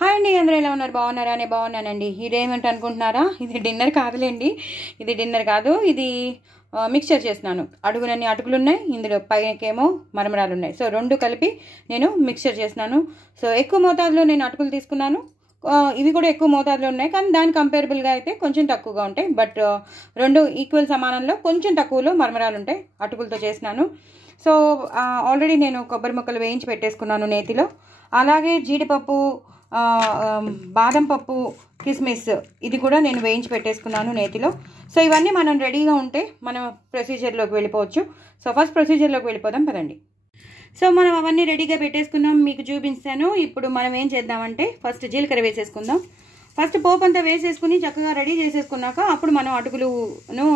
Hi అండి, అందరూ ఎలా ఉన్నారు? బాగున్నారా? నేను బాగున్నానండి. ఇదేమంటే అనుకుంటున్నారా, ఇది డిన్నర్ కాదులేండి. ఇది డిన్నర్ కాదు, ఇది మిక్స్చర్ చేస్తున్నాను. అడుగునన్ని అటుకులు ఉన్నాయి, ఇందులో పైకేమో మరమరాలు ఉన్నాయి. సో రెండు కలిపి నేను మిక్స్చర్ చేస్తున్నాను. సో ఎక్కువ మోతాదులో నేను అటుకులు తీసుకున్నాను. ఇవి కూడా ఎక్కువ మోతాదులో ఉన్నాయి, కానీ దాని కంపేరబుల్గా అయితే కొంచెం తక్కువగా ఉంటాయి. బట్ రెండు ఈక్వల్ సమానంలో కొంచెం తక్కువలో మరమరాలు ఉంటాయి. అటుకులతో చేసినాను. సో ఆల్రెడీ నేను కొబ్బరి ముక్కలు వేయించి పెట్టేసుకున్నాను నేతిలో. అలాగే జీడిపప్పు, బాదం పప్పు, కిస్మిస్ ఇది కూడా నేను వేయించి పెట్టేసుకున్నాను నేతిలో. సో ఇవన్నీ మనం రెడీగా ఉంటే మనం ప్రొసీజర్లోకి వెళ్ళిపోవచ్చు. సో ఫస్ట్ ప్రొసీజర్లోకి వెళ్ళిపోదాం పదండి. సో మనం అవన్నీ రెడీగా పెట్టేసుకున్నాం, మీకు చూపించాను. ఇప్పుడు మనం ఏం చేద్దామంటే ఫస్ట్ జీలకర్ర వేసేసుకుందాం. ఫస్ట్ పోపు అంతా వేసేసుకుని చక్కగా రెడీ చేసేసుకున్నాక అప్పుడు మనం అటుకులును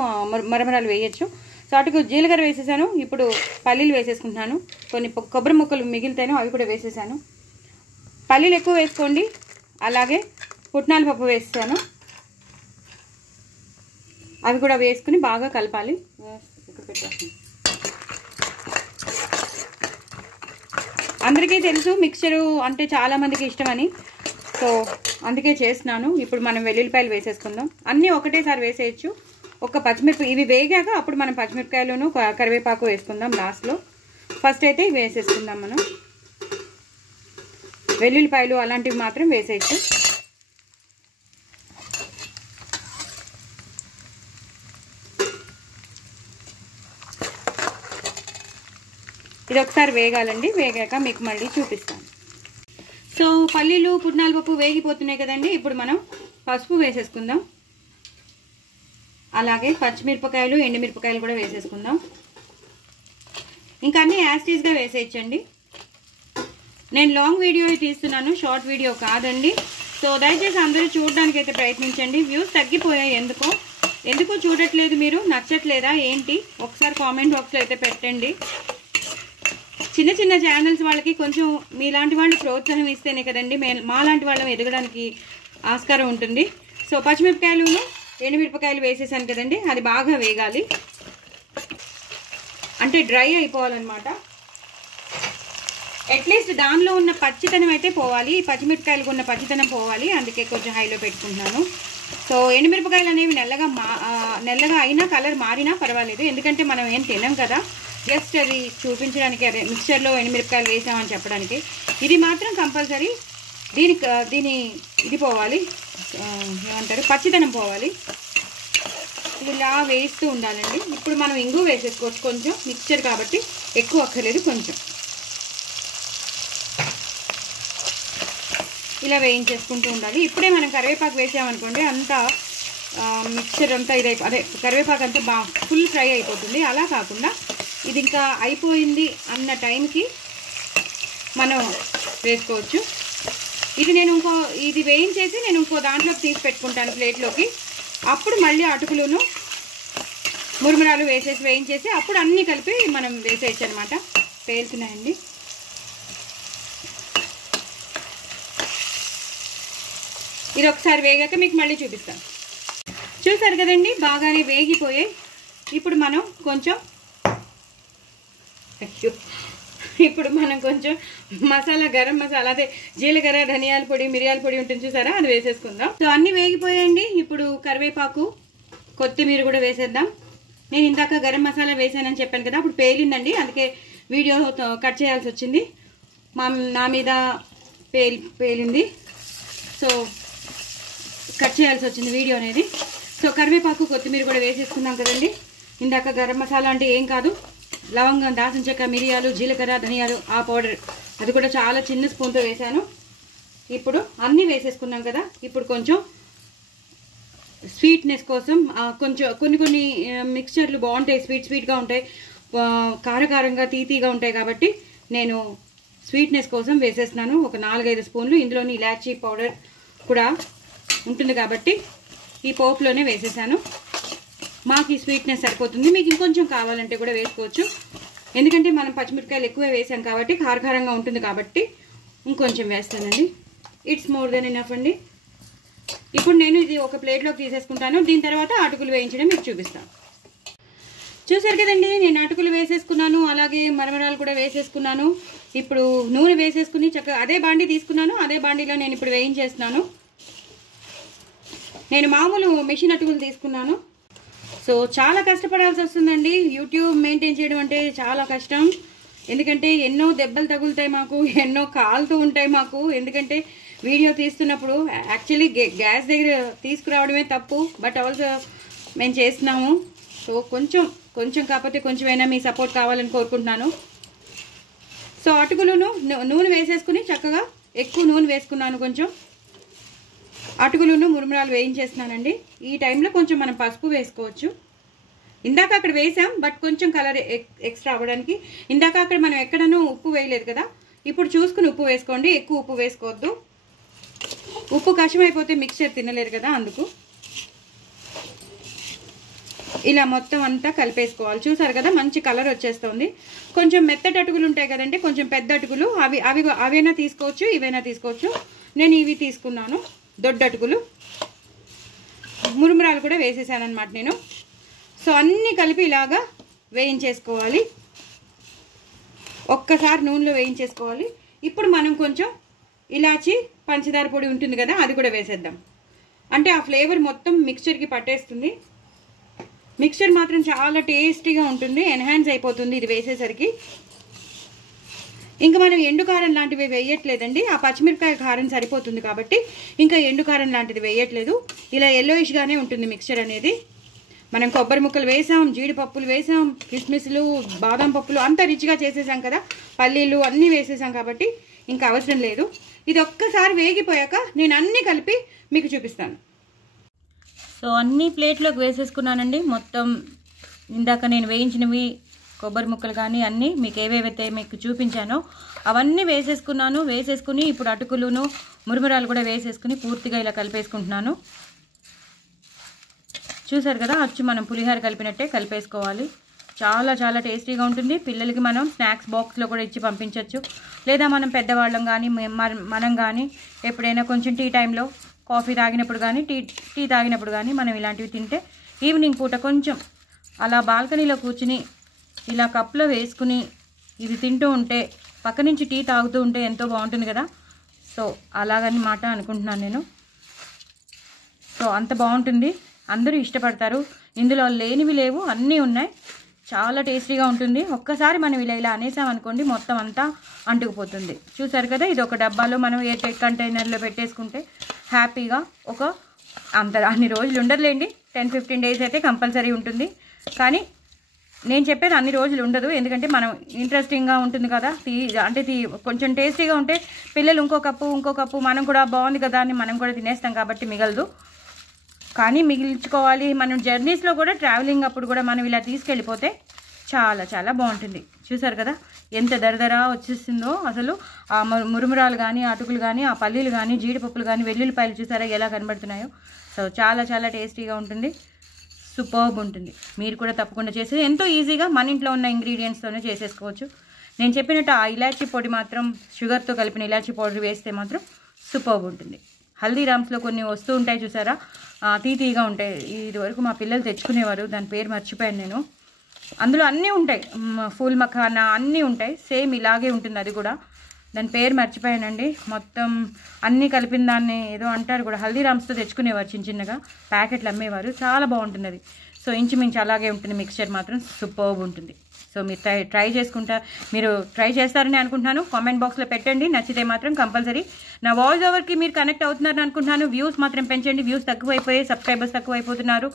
మరమరాలు వేయచ్చు. సో అటుకు జీలకర్ర వేసేసాను. ఇప్పుడు పల్లీలు వేసేసుకుంటున్నాను. కొన్ని కొబ్బరి ముక్కలు మిగిలితేనో అవి కూడా వేసేసాను. పల్లీలు ఎక్కువ వేసుకోండి. అలాగే పుట్నాల పప్పు వేసాను, అవి కూడా వేసుకుని బాగా కలపాలి. అందరికీ తెలుసు మిక్చరు అంటే చాలామందికి ఇష్టమని, సో అందుకే చేస్తున్నాను. ఇప్పుడు మనం వెల్లుల్లిపాయలు వేసేసుకుందాం. అన్నీ ఒకటేసారి వేసేయచ్చు. ఒక పచ్చిమిరపకాయ ఇవి వేగాక అప్పుడు మనం పచ్చిమిరపకాయలను కరివేపాకు వేసుకుందాం లాస్ట్లో. ఫస్ట్ అయితే ఇవి వేసేసుకుందాం. మనం వెల్లుల్లిపాయలు అలాంటివి మాత్రం వేసేయచ్చు. ఇది ఒకసారి వేగాలండి. వేగాక మీకు మళ్ళీ చూపిస్తాను. సో పల్లీలు పుట్నాల పప్పు వేగిపోతున్నాయి కదండి. ఇప్పుడు మనం పసుపు వేసేసుకుందాం. అలాగే పచ్చిమిరపకాయలు, ఎండుమిరపకాయలు కూడా వేసేసుకుందాం. ఇంకా అన్నీ యాస్టీస్గా వేసేయచ్చండి. నేను లాంగ్ వీడియో తీస్తున్నాను, షార్ట్ వీడియో కాదండి. సో దయచేసి అందరూ చూడడానికి అయితే ప్రయత్నించండి. వ్యూస్ తగ్గిపోయాయి. ఎందుకో చూడట్లేదు మీరు? నచ్చట్లేదా ఏంటి? ఒకసారి కామెంట్ బాక్స్లో అయితే పెట్టండి. చిన్న చిన్న ఛానల్స్ వాళ్ళకి కొంచెం మీలాంటి వాళ్ళు ప్రోత్సాహం ఇస్తేనే కదండి మాలాంటి వాళ్ళం ఎదగడానికి ఆస్కారం ఉంటుంది. సో పచ్చిమిరపకాయలు, ఎండుమిరపకాయలు వేసేసాను కదండి. అది బాగా వేగాలి, అంటే డ్రై అయిపోవాలన్నమాట. అట్లీస్ట్ దానిలో ఉన్న పచ్చితనం అయితే పోవాలి, పచ్చిమిరపకాయలకు ఉన్న పచ్చితనం పోవాలి. అందుకే కొంచెం హైలో పెట్టుకుంటున్నాను. సో ఎండుమిరపకాయలు అనేవి నెల్లగా అయినా కలర్ మారినా పర్వాలేదు, ఎందుకంటే మనం ఏం తినం కదా. జస్ట్ అది చూపించడానికి, అదే మిక్చర్లో ఎండుమిరపకాయలు వేసామని చెప్పడానికి. ఇది మాత్రం కంపల్సరీ దీని ఇది పోవాలి, ఏమంటారు, పచ్చితనం పోవాలి. ఇది ఇలా వేస్తూ ఉండాలండి. ఇప్పుడు మనం ఇంగు వేసేసుకోవచ్చు. కొంచెం మిక్చర్ కాబట్టి ఎక్కువ అక్కర్లేదు, కొంచెం ఇలా వేయించేసుకుంటూ ఉండాలి. ఇప్పుడే మనం కరివేపాకు వేసామనుకోండి, అంతా మిక్చర్ అంతా అదే కరివేపాకు అంతా బాగా ఫుల్ ఫ్రై అయిపోతుంది. అలా కాకుండా ఇది ఇంకా అయిపోయింది అన్న టైంకి మనం వేసుకోవచ్చు. ఇది వేయించేసి నేను ఇంకో దాంట్లోకి తీసి పెట్టుకుంటాను ప్లేట్లోకి. అప్పుడు మళ్ళీ అటుకులను మురుమురాలు వేయించేసి అప్పుడు అన్నీ కలిపి మనం వేసేయచ్చు అనమాట. పేలుతున్నాయండి. ఇది ఒకసారి వేగాక మీకు మళ్ళీ చూపిస్తాను. చూసారు కదండి, బాగానే వేగిపోయాయి. ఇప్పుడు మనం కొంచెం మసాలా, గరం మసాలా, అదే జీలకర్ర, ధనియాల పొడి, మిరియాల పొడి ఉంటుంది చూసారా, అది వేసేసుకుందాం. సో అన్నీ వేగిపోయాయండి. ఇప్పుడు కరివేపాకు, కొత్తిమీర కూడా వేసేద్దాం. నేను ఇందాక గరం మసాలా వేసానని చెప్పాను కదా, అప్పుడు పేలిందండి, అందుకే వీడియో కట్ చేయాల్సి వచ్చింది. నా మీద పేలింది, సో కట్ చేయాల్సి వచ్చింది వీడియో అనేది. సో కరివేపాకు, కొత్తిమీర కూడా వేసేసుకున్నాం కదండి. ఇందాక గరం మసాలా అంటే ఏం కాదు, లవంగం, దాల్చిన చెక్క, మిరియాలు, జీలకర్ర, ధనియాలు, ఆ పౌడర్, అది కూడా చాలా చిన్న స్పూన్తో వేసాను. ఇప్పుడు అన్నీ వేసేసుకున్నాం కదా. ఇప్పుడు కొంచెం స్వీట్నెస్ కోసం కొన్ని మిక్స్చర్లు బాగుంటాయి, స్వీట్గా ఉంటాయి, కారకారంగా, తీతీగా ఉంటాయి. కాబట్టి నేను స్వీట్నెస్ కోసం వేసేస్తున్నాను ఒక 4-5 స్పూన్లు. ఇందులోని ఇలాచీ పౌడర్ కూడా ఉంటుంది కాబట్టి ఈ పోపులోనే వేసేసాను. మాకు ఈ స్వీట్నెస్ సరిపోతుంది. మీకు ఇంకొంచెం కావాలంటే కూడా వేసుకోవచ్చు, ఎందుకంటే మనం పచ్చిమిరపకాయలు ఎక్కువ వేసాం కాబట్టి కారకారంగా ఉంటుంది కాబట్టి ఇంకొంచెం వేస్తానండి. ఇట్స్ మోర్ దెన్ ఎనఫ్ అండి. ఇప్పుడు నేను ఇది ఒక ప్లేట్లోకి తీసేసుకుంటాను. దీని తర్వాత అటుకులు వేయించడం మీకు చూపిస్తాను. చూసారు కదండి, నేను అటుకులు వేసేసుకున్నాను, అలాగే మరమరాలు కూడా వేసేసుకున్నాను. ఇప్పుడు నూనె వేసేసుకుని చక్కగా అదే బాండీ తీసుకున్నాను, అదే బాండీలో నేను ఇప్పుడు వేయించేస్తున్నాను. నేను మామూలు మిషన్ అటుకులు తీసుకున్నాను. సో చాలా కష్టపడాల్సి వస్తుందండి. యూట్యూబ్ మెయింటైన్ చేయడం అంటే చాలా కష్టం. ఎందుకంటే ఎన్నో దెబ్బలు తగులుతాయి మాకు, ఎన్నో కాలుతూ ఉంటాయి మాకు. ఎందుకంటే వీడియో తీస్తున్నప్పుడు యాక్చువల్లీ గ్యాస్ దగ్గర తీసుకురావడమే తప్పు, బట్ ఆల్సో మేము చేస్తున్నాము. సో కొంచెం కాకపోతే కొంచెమైనా మీ సపోర్ట్ కావాలని కోరుకుంటున్నాను. సో అటుకులను నూనె వేసేసుకుని చక్కగా ఎక్కువ నూనె వేసుకున్నాను. కొంచెం అటుకులను మురుమురాలు వేయించేస్తున్నానండి. ఈ టైంలో కొంచెం మనం పసుపు వేసుకోవచ్చు. ఇందాక అక్కడ వేసాం, బట్ కొంచెం కలర్ ఎక్స్ట్రా అవ్వడానికి. ఇందాక అక్కడ మనం ఎక్కడనూ ఉప్పు వేయలేదు కదా, ఇప్పుడు చూసుకుని ఉప్పు వేసుకోండి. ఎక్కువ ఉప్పు వేసుకోవద్దు, ఉప్పు కషమైపోతే మిక్చర్ తినలేరు కదా, అందుకు. ఇలా మొత్తం అంతా కలిపేసుకోవాలి. చూసారు కదా, మంచి కలర్ వచ్చేస్తుంది. కొంచెం మెత్తటి అటుకులు ఉంటాయి కదండి, కొంచెం పెద్ద అటుకులు, అవైనా తీసుకోవచ్చు, ఇవైనా తీసుకోవచ్చు. నేను ఇవి తీసుకున్నాను, దొడ్డ అటుకులు. మురుమురాలు కూడా వేసేసాను అనమాట నేను. సో అన్నీ కలిపి ఇలాగా వేయించేసుకోవాలి. ఒక్కసారి నూనెలో వేయించేసుకోవాలి. ఇప్పుడు మనం కొంచెం ఇలాచి పంచదార పొడి ఉంటుంది కదా, అది కూడా వేసేద్దాం. అంటే ఆ ఫ్లేవర్ మొత్తం మిక్చర్కి పట్టేస్తుంది. మిక్చర్ మాత్రం చాలా టేస్టీగా ఉంటుంది, ఎన్హాన్స్ అయిపోతుంది ఇది వేసేసరికి. ఇంకా మనం ఎండు కారం లాంటివి వేయట్లేదండి, ఆ పచ్చిమిరపకాయ కారం సరిపోతుంది కాబట్టి ఇంకా ఎండు కారం లాంటిది వేయట్లేదు. ఇలా ఎల్లోయిష్గానే ఉంటుంది మిక్చర్ అనేది. మనం కొబ్బరి ముక్కలు వేసాం, జీడిపప్పులు వేసాం, కిస్మిస్లు, బాదం పప్పులు అంతా రిచ్గా చేసేసాం కదా, పల్లీలు అన్నీ వేసేసాం కాబట్టి ఇంకా అవసరం లేదు. ఇది ఒక్కసారి వేగిపోయాక నేను అన్నీ కలిపి మీకు చూపిస్తాను. సో అన్నీ ప్లేట్లోకి వేసేసుకున్నానండి. మొత్తం ఇందాక నేను వేయించినవి కొబ్బరి ముక్కలు కానీ అన్నీ మీకు ఏవేవైతే మీకు చూపించానో అవన్నీ వేసేసుకున్నాను. వేసేసుకుని ఇప్పుడు అటుకులును మురుమురాలు కూడా వేసేసుకుని పూర్తిగా ఇలా కలిపేసుకుంటున్నాను. చూసారు కదా, అచ్చు మనం పులిహోర కలిపినట్టే కలిపేసుకోవాలి. చాలా చాలా టేస్టీగా ఉంటుంది. పిల్లలకి మనం స్నాక్స్ బాక్స్లో కూడా ఇచ్చి పంపించవచ్చు. లేదా మనం పెద్దవాళ్ళం కానీ మనం కానీ ఎప్పుడైనా కొంచెం టీ టైంలో కాఫీ తాగినప్పుడు కానీ టీ తాగినప్పుడు కానీ మనం ఇలాంటివి తింటే ఈవినింగ్ పూట కొంచెం అలా బాల్కనీలో కూర్చుని ఇలా కప్లో వేసుకుని ఇది తింటూ ఉంటే పక్క నుంచి టీ తాగుతూ ఉంటే ఎంతో బాగుంటుంది కదా. సో అలాగనమాట అనుకుంటున్నాను నేను. సో అంత బాగుంటుంది, అందరూ ఇష్టపడతారు. ఇందులో లేనివి లేవు, అన్నీ ఉన్నాయి. చాలా టేస్టీగా ఉంటుంది. ఒక్కసారి మనం ఇలా అనేసామనుకోండి మొత్తం అంతా అంటుకుపోతుంది. చూసారు కదా, ఇది ఒక డబ్బాలో మనం ఎయిర్ టైట్ కంటైనర్లో పెట్టేసుకుంటే హ్యాపీగా అన్ని రోజులు ఉండదులేండి, 10-15 డేస్ అయితే కంపల్సరీ ఉంటుంది. కానీ నేను చెప్పేది అన్ని రోజులు ఉండదు, ఎందుకంటే మనం ఇంట్రెస్టింగ్గా ఉంటుంది కదా. కొంచెం టేస్టీగా ఉంటే పిల్లలు ఇంకో కప్పు మనం కూడా బాగుంది కదా అని మనం కూడా తినేస్తాం కాబట్టి మిగలదు. కానీ మిగిల్చుకోవాలి. మనం జర్నీస్లో కూడా ట్రావెలింగ్ అప్పుడు కూడా మనం ఇలా తీసుకెళ్ళిపోతే చాలా చాలా బాగుంటుంది. చూసారు కదా ఎంత దరదరా వచ్చేసిందో అసలు. ఆ మురుమురాలు కానీ, అటుకులు కానీ, ఆ పల్లీలు కానీ, జీడిపప్పులు కానీ, వెల్లుల్లిపాయలు చూసారా ఎలా కనబడుతున్నాయో. సో చాలా చాలా టేస్టీగా ఉంటుంది, సూపర్బ్ ఉంటుంది. మీరు కూడా తప్పకుండా చేసేది ఎంతో ఈజీగా మన ఇంట్లో ఉన్న ఇంగ్రీడియంట్స్తోనే చేసేసుకోవచ్చు. నేను చెప్పినట్టు ఆ ఇలాచీ పొడి మాత్రం, షుగర్తో కలిపిన ఇలాచీ పౌడర్ వేస్తే మాత్రం సూపర్బ్ ఉంటుంది. హల్దీరామ్స్లో కొన్ని వస్తూ ఉంటాయి చూసారా, తీగా ఉంటాయి. ఇదివరకు మా పిల్లలు తెచ్చుకునేవారు, దాని పేరు మర్చిపోయాను నేను. అందులో అన్నీ ఉంటాయి, ఫూల్ మఖానా అన్నీ ఉంటాయి, సేమ్ ఇలాగే ఉంటుంది అది కూడా. దాని పేరు మర్చిపోయానండి. మొత్తం అన్నీ కలిపిన దాన్ని ఏదో అంటారు కూడా, హల్దీరామ్స్తో తెచ్చుకునేవారు, చిన్నగా ప్యాకెట్లు అమ్మేవారు. చాలా బాగుంటుంది అది. సో ఇంచుమించు అలాగే ఉంటుంది, మిక్స్చర్ మాత్రం సూపర్బ్ ఉంటుంది. సో మీరు మీరు ట్రై చేస్తారని అనుకుంటున్నాను. కామెంట్ బాక్స్లో పెట్టండి, నచ్చితే మాత్రం కంపల్సరీ. నా వాయిస్ ఓవర్కి మీరు కనెక్ట్ అవుతున్నారని అనుకుంటున్నాను. వ్యూస్ మాత్రం పెంచండి, వ్యూస్ తక్కువైపోయాయి, సబ్స్క్రైబర్స్ తక్కువైపోతున్నారు.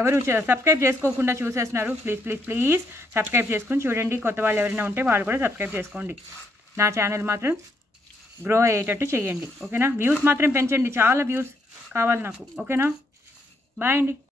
ఎవరు సబ్స్క్రైబ్ చేసుకోకుండా చూసేస్తున్నారు. ప్లీజ్ సబ్స్క్రైబ్ చేసుకుని చూడండి. కొత్త వాళ్ళు ఎవరైనా ఉంటే వాళ్ళు కూడా సబ్స్క్రైబ్ చేసుకోండి. నా ఛానల్ మాత్రం గ్రో అయ్యేటట్టు చేయండి, ఓకేనా. వ్యూస్ మాత్రం పెంచండి, చాలా వ్యూస్ కావాలి నాకు, ఓకేనా. బాయ్ అండి.